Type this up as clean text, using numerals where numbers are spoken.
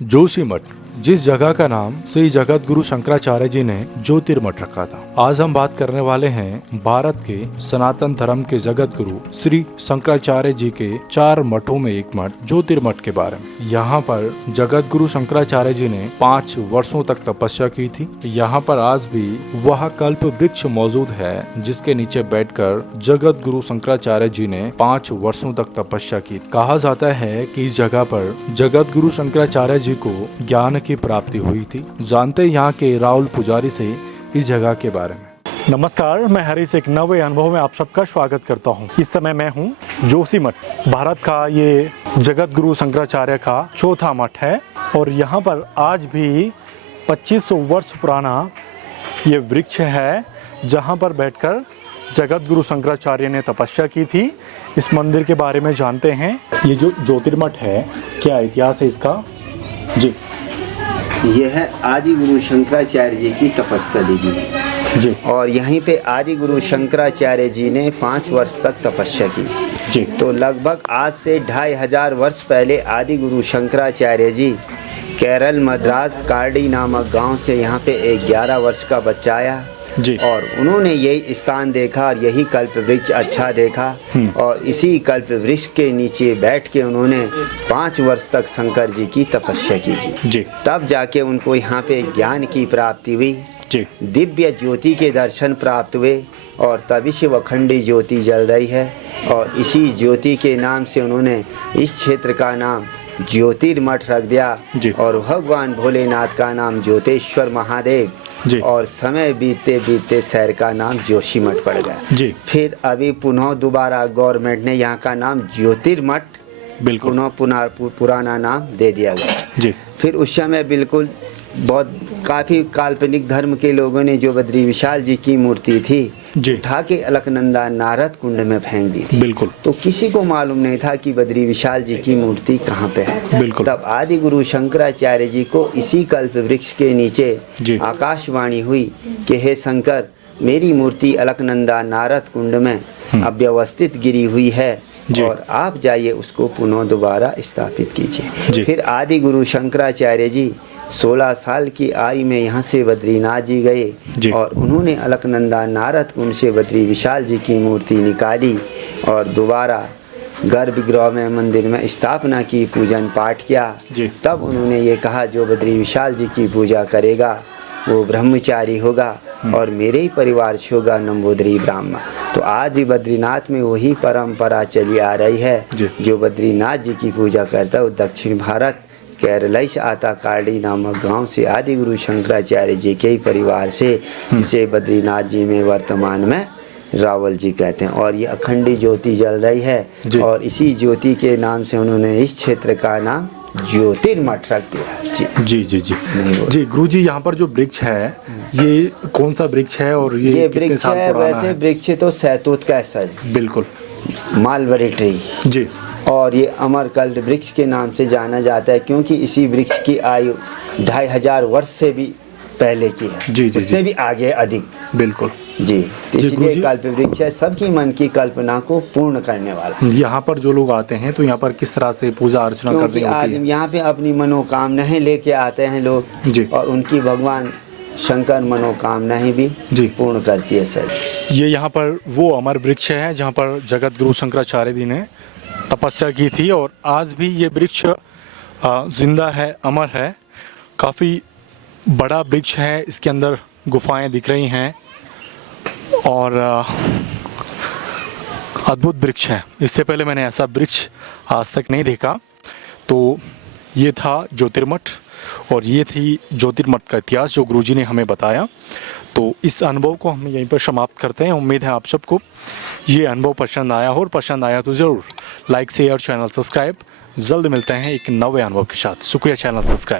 जोशीमठ, जिस जगह का नाम श्री जगत गुरु शंकराचार्य जी ने ज्योतिर्मठ रखा था। आज हम बात करने वाले हैं भारत के सनातन धर्म के जगत गुरु श्री शंकराचार्य जी के 4 मठों में एक मठ ज्योतिर्मठ के बारे में। यहाँ पर जगत गुरु शंकराचार्य जी ने 5 वर्षों तक तपस्या की थी। यहाँ पर आज भी वह कल्प वृक्ष मौजूद है जिसके नीचे बैठकर जगत गुरु शंकराचार्य जी ने 5 वर्षों तक तपस्या की। कहा जाता है कि इस जगह पर जगत गुरु शंकराचार्य जी को ज्ञान की प्राप्ति हुई थी। जानते यहाँ के राहुल पुजारी से इस जगह के बारे में। नमस्कार, मैं हरीश एक नए अनुभव में आप सबका स्वागत करता हूँ। इस समय मैं हूँ जोशीमठ। भारत का ये जगत गुरु शंकराचार्य का 4था मठ है और यहाँ पर आज भी 2500 वर्ष पुराना ये वृक्ष है जहाँ पर बैठकर जगत गुरु शंकराचार्य ने तपस्या की थी। इस मंदिर के बारे में जानते हैं। ये जो ज्योतिर्मठ है, क्या इतिहास है इसका? जी, यह आदि गुरु शंकराचार्य जी की तपस्थली जी, और यहीं पे आदि गुरु शंकराचार्य जी ने 5 वर्ष तक तपस्या की जी। तो लगभग आज से 2500 वर्ष पहले आदि गुरु शंकराचार्य जी केरल मद्रास कार्डी नामक गांव से यहाँ पे एक 11 वर्ष का बच्चा आया जी। और उन्होंने यही स्थान देखा और यही कल्प वृक्ष अच्छा देखा और इसी कल्प वृक्ष के नीचे बैठ के उन्होंने 5 वर्ष तक शंकर जी की तपस्या की जी। तब जाके उनको यहाँ पे ज्ञान की प्राप्ति हुई जी। दिव्य ज्योति के दर्शन प्राप्त हुए और तभी से अखंडी ज्योति जल रही है और इसी ज्योति के नाम से उन्होंने इस क्षेत्र का नाम ज्योतिर्मठ रख दिया और भगवान भोलेनाथ का नाम ज्योतेश्वर महादेव और समय बीतते बीतते शहर का नाम जोशीमठ पड़ गया। फिर अभी पुनः दोबारा गवर्नमेंट ने यहाँ का नाम ज्योतिर्मठ पुनः पुराना नाम दे दिया गया। फिर उस समय बिल्कुल बहुत काफ़ी काल्पनिक धर्म के लोगों ने जो बद्री विशाल जी की मूर्ति थी उठा के अलकनंदा नारद कुंड में फेंक दी थी। तो किसी को मालूम नहीं था कि बद्री विशाल जी की मूर्ति कहाँ पे है। तब आदि गुरु शंकराचार्य जी को इसी कल्प वृक्ष के नीचे आकाशवाणी हुई कि हे शंकर, मेरी मूर्ति अलकनंदा नारद कुंड में अव्यवस्थित गिरी हुई है और आप जाइए उसको पुनः दोबारा स्थापित कीजिए। फिर आदि गुरु शंकराचार्य जी 16 साल की आयु में यहाँ से बद्रीनाथ जी गए और उन्होंने अलकनंदा नारद कुंड से बद्री विशाल जी की मूर्ति निकाली और दोबारा गर्भगृह में मंदिर में स्थापना की, पूजन पाठ किया। तब उन्होंने ये कहा, जो बद्री विशाल जी की पूजा करेगा वो ब्रह्मचारी होगा और मेरे ही परिवार से होगा नंबोदरी ब्राह्मण। तो आज भी बद्रीनाथ में वही परंपरा चली आ रही है। जो बद्रीनाथ जी की पूजा करता है वो दक्षिण भारत केरल से आता कार्डी नामक गांव से आदि गुरु शंकराचार्य जी के ही परिवार से, जिसे बद्रीनाथ जी में वर्तमान में रावल जी कहते हैं। और ये अखंडी ज्योति जल रही है और इसी ज्योति के नाम से उन्होंने इस क्षेत्र का नाम ज्योतिर्मठ रख दिया। जी जी जी जी। गुरु जी, यहाँ पर जो वृक्ष है ये कौन सा वृक्ष है और ये वृक्ष है? वैसे वृक्ष तो सहतूत का है बिल्कुल, मालबरी ट्री जी। और ये अमरकल्प वृक्ष के नाम से जाना जाता है क्योंकि इसी वृक्ष की आयु 2500 वर्ष से भी पहले की है। जी जी। उससे भी आगे अधिक। बिल्कुल जी। इसलिए कल्प वृक्ष है, सबकी मन की कल्पना को पूर्ण करने वाला। यहाँ पर जो लोग आते हैं तो यहाँ पर किस तरह से पूजा अर्चना करनी होती है? यहाँ पे अपनी मनोकामनाएं लेके आते हैं लोग और उनकी भगवान शंकर मनोकामनाएं भी पूर्ण करती है सर। ये यहाँ पर वो अमर वृक्ष है जहाँ पर जगत गुरु शंकराचार्य जी ने तपस्या की थी और आज भी ये वृक्ष जिंदा है, अमर है। काफ़ी बड़ा वृक्ष है, इसके अंदर गुफाएं दिख रही हैं और अद्भुत वृक्ष है। इससे पहले मैंने ऐसा वृक्ष आज तक नहीं देखा। तो ये था ज्योतिर्मठ और ये थी ज्योतिर्मठ का इतिहास जो गुरुजी ने हमें बताया। तो इस अनुभव को हम यहीं पर समाप्त करते हैं। उम्मीद है आप सबको ये अनुभव पसंद आया हो और पसंद आया तो ज़रूर लाइक, शेयर, चैनल सब्सक्राइब। जल्द मिलते हैं एक नए अनुभव के साथ। शुक्रिया चैनल सब्सक्राइब।